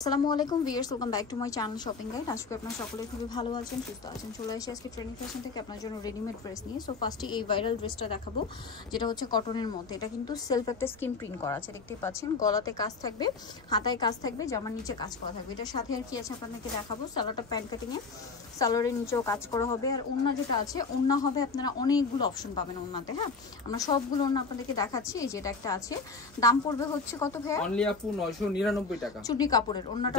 আসসালামু আলাইকুম viewers, welcome back to my channel shopping guide. আজকে আপনারা সকলে খুবই ভালো আছেন, সুস্থ আছেন। চলে এসে আজকে ট্রেন্ডিং ফ্যাশন থেকে আপনার জন্য রেডিমেড ড্রেস নিয়ে। সো ফার্স্টে এই ভাইরাল ড্রেসটা দেখাবো, যেটা হচ্ছে কটনের মধ্যে। এটা কিন্তু সেলফ একটা স্কিন প্রিন্ট করা আছে, দেখতেই পাচ্ছেন। গলাতে কাজ থাকবে, হাতায় কাজ থাকবে, জামার নিচে কাজ করা থাকবে। এটার সাথে আর কি আছে আপনাদেরকে দেখাবো। সালোয়ারটা প্যান্ট কাটিংয়ে, সালোয়ারের নিচেও কাজ করা হবে। আর ওড়না যেটা আছে, ওড়না হবে আপনারা অনেকগুলো অপশন পাবেন ওড়নাতে। হ্যাঁ, আমরা সবগুলো ওড়না আপনাদেরকে দেখাচ্ছি। এই যেটা একটা আছে, দাম পড়বে হচ্ছে কত ভাইয়া? অনলি আপু 999 টাকা। চুন্নি কাপড়ের ওড়নাটা,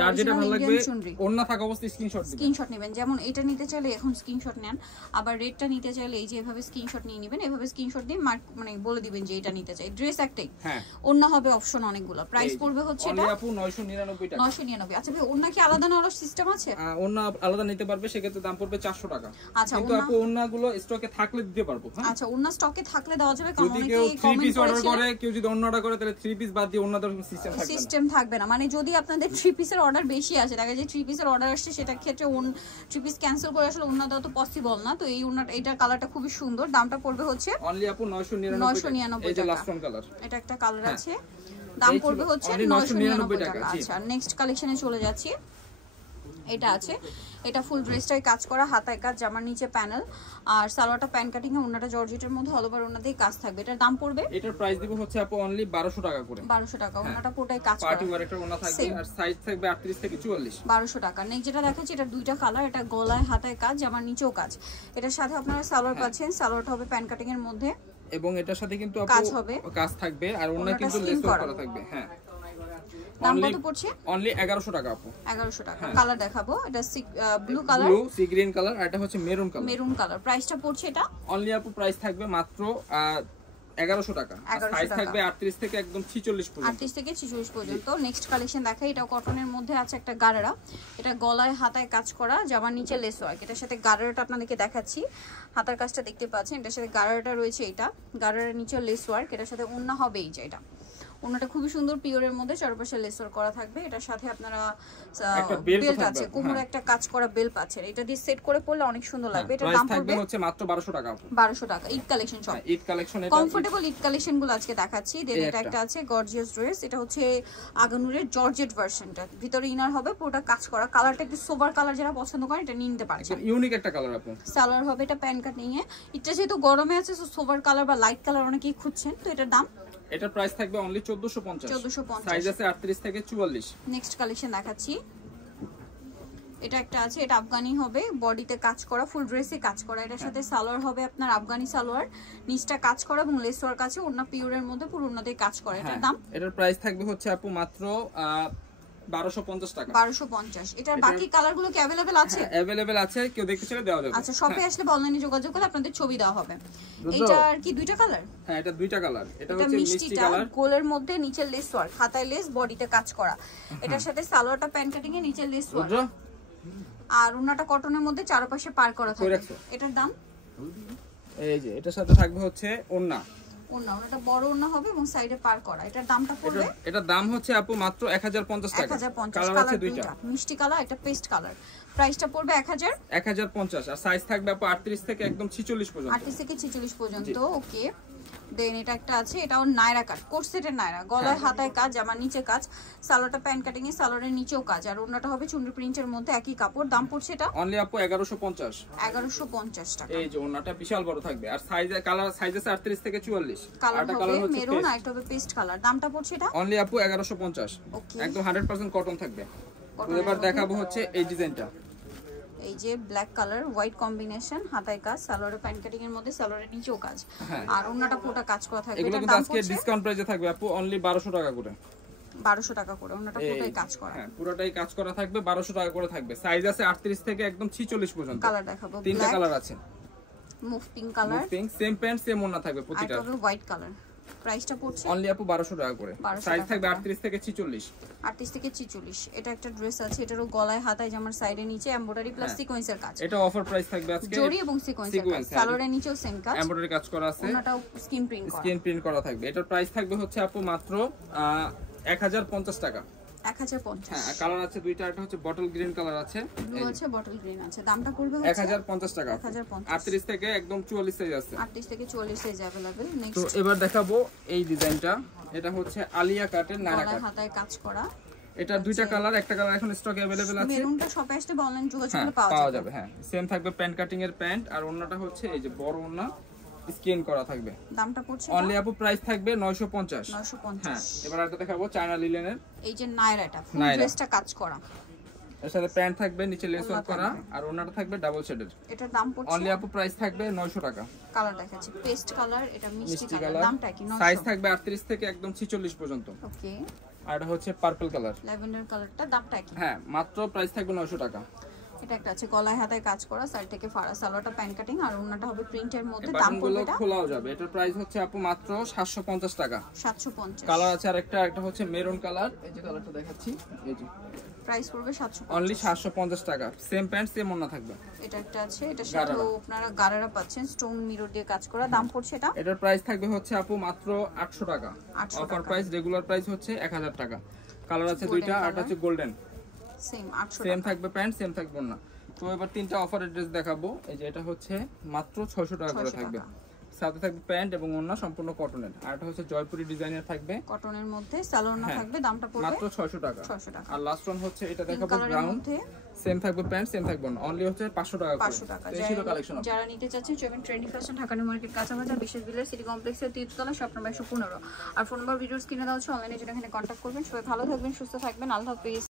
ওড়না থাকা অবস্থায় স্ক্রিনশট নেবেন। যেমন এটা নিতে চাইলে এখন স্ক্রিনশট নেন, আবার রেডটা নিতে চাইলে এই যে এভাবে স্ক্রিনশট নিয়ে নেবেন। এভাবে স্ক্রিনশট দিয়ে মার্ক মানে বলে দিবেন যে এটা নিতে চাই। ড্রেস একটাই, হ্যাঁ, ওড়না হবে অপশন অনেকগুলো। প্রাইস পড়বে হচ্ছে এটা অনলি আপু 999 টাকা। 999। আচ্ছা ভাই, ওড়না কি আলাদা নেওয়ার সিস্টেম আছে? ওড়না আলাদা নিতে পারবে, সেক্ষেত্রে দাম পড়বে 400 টাকা। আচ্ছা, কিন্তু আপু ওড়নাগুলো স্টকে থাকলে দিতে পারবো। আচ্ছা, ওড়না স্টকে থাকলে দেওয়া যাবে। কারণ অনেকে কমেন্ট করে, কেউ যদি ওড়না অর্ডার করে তাহলে 3 পিস বাদ দিয়ে ওড়না দেওয়ার সিস্টেম থাকবে না। মানে যদি আপনাদের 3 পিসের অর্ডার বেশি আসে, দেখা যায় 3 পিসের অর্ডার আসছে, সেটার ক্ষেত্রে 3 পিস ক্যান্সেল করে আসলে ওড়না দেওয়া তো পসিবল না। তো এই ওড়নাটা, এটার কালারটা খুবই সুন্দর। দামটা পড়বে হচ্ছে অনলি আপু 999 টাকা। লাস্ট ওয়ান কালার, এটা একটা কালার আছে, দাম পড়বে হচ্ছে 999 টাকা। আচ্ছা, নেক্সট কালেকশনে চলে যাচ্ছি। এটা আছে, এটা ফুল ড্রেসটাই কাজ করা, হাতায় কাজ, জামার নিচে প্যানেল, আর সালোয়ারটা প্যান্ট কাটিং এ, ওন্নাটা জর্জেটের মধ্যে অল ওভার ওন্নাতেই কাজ থাকবে। এটার দাম পড়বে, এটার প্রাইস দিব হচ্ছে আপু অনলি 1200 টাকা করে। 1200 টাকা। ওন্নাটা পুরোটাই কাজ করা, পার্টি ওয়্যার একটা ওন্না থাকবে, আর সাইজ থাকবে 38 থেকে 44। 1200 টাকা। নেক্সট যেটা দেখাচ্ছি, এটা দুইটা কালার। এটা গলায় হাতায় কাজ, জামার নিচেও কাজ। এটার সাথে আপনারা সালোয়ার পাচ্ছেন। সালোয়ারটা হবে প্যান্ট কাটিং এর মধ্যে, এবং এটার সাথে কিন্তু আপু কাজ থাকবে, আর ওন্না কিন্তু লেস করা থাকবে। হ্যাঁ, দাম কত পড়ছে? অনলি 1100 টাকা আপু। 1100 টাকা। কালার দেখাবো, এটা blue colour, blue sea green colour, আর এটা হচ্ছে মেরুন কালার। Maroon colour. প্রাইসটা পড়ছে এটা অনলি আপু প্রাইস থাকবে মাত্র 1100 টাকা। সাইজ থাকবে 38 থেকে একদম 46 পর্যন্ত। 38 থেকে 46 পর্যন্ত। নেক্সট কালেকশন দেখাই। এটা কটনের মধ্যে আছে একটা গারারা। এটা গলায় হাতায় কাজ করা, জামার নিচে লেস ওয়ার্ক। এটার সাথে গারারাটা আপনাদেরকে দেখাচ্ছি। হাতার কাজটা দেখতে পাচ্ছেন, এটার সাথে গারারাটা রয়েছে। এটা গারারার নিচে লেস ওয়ার্ক। এটার সাথে ওড়না হবে এই যে এটা। ওনাটা খুবই সুন্দর, পিওরের মধ্যে চারপাশে লেসার করা থাকবে। এটার সাথে আপনারা বেল্ট আছে, কোমরে একটা কাজ করা বেল্ট পাচ্ছেন। এটা দিয়ে সেট করে পরলে অনেক সুন্দর লাগবে। এটার দাম পড়বে হচ্ছে মাত্র 1200 টাকা। 1200 টাকা। ঈদ কালেকশন সব, ঈদ কালেকশন, এটা কমফোর্টেবল ঈদ কালেকশন গুলো আজকে দেখাচ্ছি। দেন এটা একটা আছে গর্জিয়াস ড্রেস। এটা হচ্ছে আগানুরের জর্জেট ভার্সনটা, ভিতরে ইনার হবে, পুরোটা কাজ করা। কালারটা একটু সোবার কালার, যারা পছন্দ করেন এটা নিতে পারছেন। ইউনিক একটা কালার আপু। সালোয়ার হবে এটা প্যান্ট কাট নিয়ে। এটা যেহেতু গরমে আছে, সো সোবার কালার বা লাইট কালার অনেকেই খুঁজছেন। তো এটার দাম, এটার প্রাইস থাকবে অনলি 1450। সাইজ আছে 38 থেকে 44। নেক্সট কালেকশন দেখাচ্ছি। এটা একটা আছে, এটা আফগানি হবে, বডিতে কাজ করা, ফুল ড্রেসে কাজ করা। এটার সাথে সালোয়ার হবে আপনার আফগানি সালোয়ার, নিচটা কাজ করা এবং লেস ওয়ার্ক আছে। ওন্না পিওরের মধ্যে পুরো ওন্নাতে কাজ করা। এটার দাম, এটার প্রাইস থাকবে হচ্ছে আপু মাত্র 1250 টাকা। 1250। এটার বাকি কালারগুলো কি अवेलेबल আছে? अवेलेबल আছে, কেউ দেখতে চাইলে দেওয়া যাবে। আচ্ছা, শপে আসলে অনলাইনে যোগাযোগ করলে আপনাদের ছবি দেওয়া হবে। এটার কি দুইটা কালার? হ্যাঁ, এটা দুইটা কালার। এটা হচ্ছে মিষ্টি কালার, গোলের মধ্যে নিচে লেস ওয়ার্ক, হাতায় লেস, বডিতে কাজ করা। এটার সাথে সালোয়ারটা প্যান্ট কাটিং এ, নিচে লেস ওয়ার্ক, আর ওন্নাটা কটনের মধ্যে চারপাশে পার করা থাকবে। এটার দাম, এই যে এটার সাথে থাকবে হচ্ছে ওন্না। ওন্নাটা বড় ওন্না হবে এবং সাইডে পার করা। এটার দামটা পড়বে, এটার দাম হচ্ছে আপু মাত্র 1050 টাকা। 1050। কালার আছে দুইটা, মিষ্টি কালার, একটা পেস্ট কালার। প্রাইসটা পড়বে 1050, আর সাইজ থাকবে আপু 38 থেকে একদম 46 পর্যন্ত। 38 থেকে 46 পর্যন্ত। ওকে। দেন এটা একটা আছে, এটাও নায়রা কাট, কোট সেটের নায়রা। গলায় হাতায় কাজ, জামার নিচে কাজ, সালোয়ারটা প্যান্ট কাটিং এ, সালোয়ারের নিচেও কাজ, আর ওন্নাটা হবে চুন্ডি প্রিন্টের মধ্যে, একই কাপড়। দাম পড়ছে এটা অনলি আপু 1150। 1150 টাকা। এই যে ওন্নাটা বিশাল বড় থাকবে, আর কালার সাইজ আছে 38 থেকে 44। কালারটা হবে মেরুন, আর একটা হবে পেস্ট কালার। দামটা পড়ছে এটা অনলি আপু 1150। একদম 100% কটন থাকবে। এবার দেখাবো হচ্ছে এই ডিজাইনটা। এই যে ব্ল্যাক কালার হোয়াইট কম্বিনেশন, হাতায় কাজ, সালোয়ারের প্যান্ট কাটিং এর মধ্যে, সালোয়ারের নিচেও কাজ, আর ওন্নাটা পুরোটা কাজ করা থাকবে। এগুলো কিন্তু আজকে ডিসকাউন্ট প্রাইসে থাকবে আপু অনলি 1200 টাকা করে। 1200 টাকা করে। ওন্নাটা পুরোটাই কাজ করা। হ্যাঁ, পুরোটাই কাজ করা থাকবে, 1200 টাকা করে থাকবে। সাইজ আছে 38 থেকে একদম 46 পর্যন্ত। কালার দেখাবো, তিনটা কালার আছে। Move pink colour, pink, same pant same ওন্না থাকবে প্রতিটা। আর হবে হোয়াইট কালার। প্রাইসটা পড়ছে অনলি আপু 1200 টাকা করে। সাইজ থাকবে 38 থেকে 46। 38 থেকে 46। এটা একটা ড্রেস আছে, এটারও গলায় হাতায় জামার সাইডে নিচে এমব্রয়ডারি প্লাস সিকোয়েন্সের কাজ। এটা অফার প্রাইস থাকবে আজকে, জরি এবং সিকোয়েন্সের কাজ। সালোয়ারের নিচেও সেম কাজ, এমব্রয়ডারি কাজ করা আছে, ওন্নাটাও স্ক্রিন প্রিন্ট করা থাকবে। এটার প্রাইস থাকবে হচ্ছে আপু মাত্র 1050 টাকা। 1050। হ্যাঁ, কালার আছে দুইটা, একটা হচ্ছে বটল গ্রিন কালার আছে, ব্লু আছে, বটল গ্রিন আছে। দামটা পড়বে হচ্ছে 1050 টাকা। 38 থেকে একদম 44 সাইজ আছে। 38 থেকে 44 সাইজ अवेलेबल। নেক্সট, তো এবার দেখাবো এই ডিজাইনটা। এটা হচ্ছে আলিয়া কাটের নায়রা কাট, হাতায় কাজ করা। এটা দুইটা কালার, একটা কালার এখন স্টকে अवेलेबल আছে। মেরুনটা শপে আসলে অনলাইন যোগাযোগ করলে পাওয়া যাবে। হ্যাঁ সেম থাকবে প্যান্ট কাটিং এর প্যান্ট, আর ওন্নাটা হচ্ছে এই যে বড় ওন্না স্ক্রিন করা থাকবে। দামটা পড়ছে অনলি আপু প্রাইস থাকবে 950। 950। হ্যাঁ এবার একটা দেখাবো চায়না লিলেনের, এই যে নায়রাটা ফুল ড্রেসটা কাজ করা, এর সাথে প্যান্ট থাকবে নিচে লেস ওয়ার্ক করা, আর ওন্নাটা থাকবে ডাবল শেডের। এটার দাম পড়ছে অনলি আপু প্রাইস থাকবে 900 টাকা। কালার দেখাচ্ছি পেস্ট কালার, এটা মিষ্টি কালার, দামটা কি 900? সাইজ থাকবে 38 থেকে একদম 46 পর্যন্ত। ওকে। আর এটা হচ্ছে পার্পল কালার, ল্যাভেন্ডার কালারটা, দামটা কি? হ্যাঁ মাত্র প্রাইস থাকবে 900 টাকা। এটা একটা আছে গলায় হাতায় কাজ করা, সাইড থেকে ফাড়া, সালোয়ারটা প্যান্ট কাটিং, আর ওন্নাটা হবে প্রিন্টের মধ্যে। দাম পড়বে এটা খোলাও যাবে। এটার প্রাইস হচ্ছে আপু মাত্র 750 টাকা। 750। কালার আছে একটা হচ্ছে মেরুন কালার, এই যে কালারটা দেখাচ্ছি, এই যে প্রাইস পড়বে 750। অনলি 750 টাকা। সেম প্যান্ট সেম ওন্না থাকবে। এটা একটা আছে, এটার সাথে আপনারা গারারা পাচ্ছেন স্টোন মিরর দিয়ে কাজ করা। দাম পড়ছে এটা? এটার প্রাইস থাকবে হচ্ছে আপু মাত্র 800 টাকা। 800 অফার প্রাইস, রেগুলার প্রাইস হচ্ছে 1000 টাকা। কালার আছে দুইটা, আর এটা হচ্ছে গোল্ডেন। সেম 800 সেম থাকবে প্যান্ট, সেম থাকবে ওন্না। তো এবার তিনটা অফারের ড্রেস দেখাবো। এই যে এটা হচ্ছে মাত্র 600 টাকা করে থাকবে। সাথে থাকবে প্যান্ট এবং ওন্না সম্পূর্ণ কটনের, আর এটা হচ্ছে জয়পুরি ডিজাইনের থাকবে কটনের মধ্যে, সালোয়ার না থাকবে। দামটা পড়বে মাত্র 600 টাকা। 600 টাকা। আর লাস্ট ওয়ান হচ্ছে এটা দেখাবো ব্রাউন, সেম থাকবে প্যান্ট সেম থাকবে ওন্না, অনলি হচ্ছে 500 টাকা। 500 টাকা। যারা নিতে চাচ্ছেন চলবেন trendy fashion Dhaka New Market কাঁচাবাজার বিশেষ বিলের সিটি কমপ্লেক্সের 3 তলা, শপ নাম্বার 115। আর ফোন নাম্বার ভিডিওস কিনে দেওয়া হচ্ছে, অনলাইনে জন্য এখানে কন্ট্যাক্ট করবেন। সবাই ভালো থাকবেন, সুস্থ থাকবেন, আল্লাহ হাফেজ।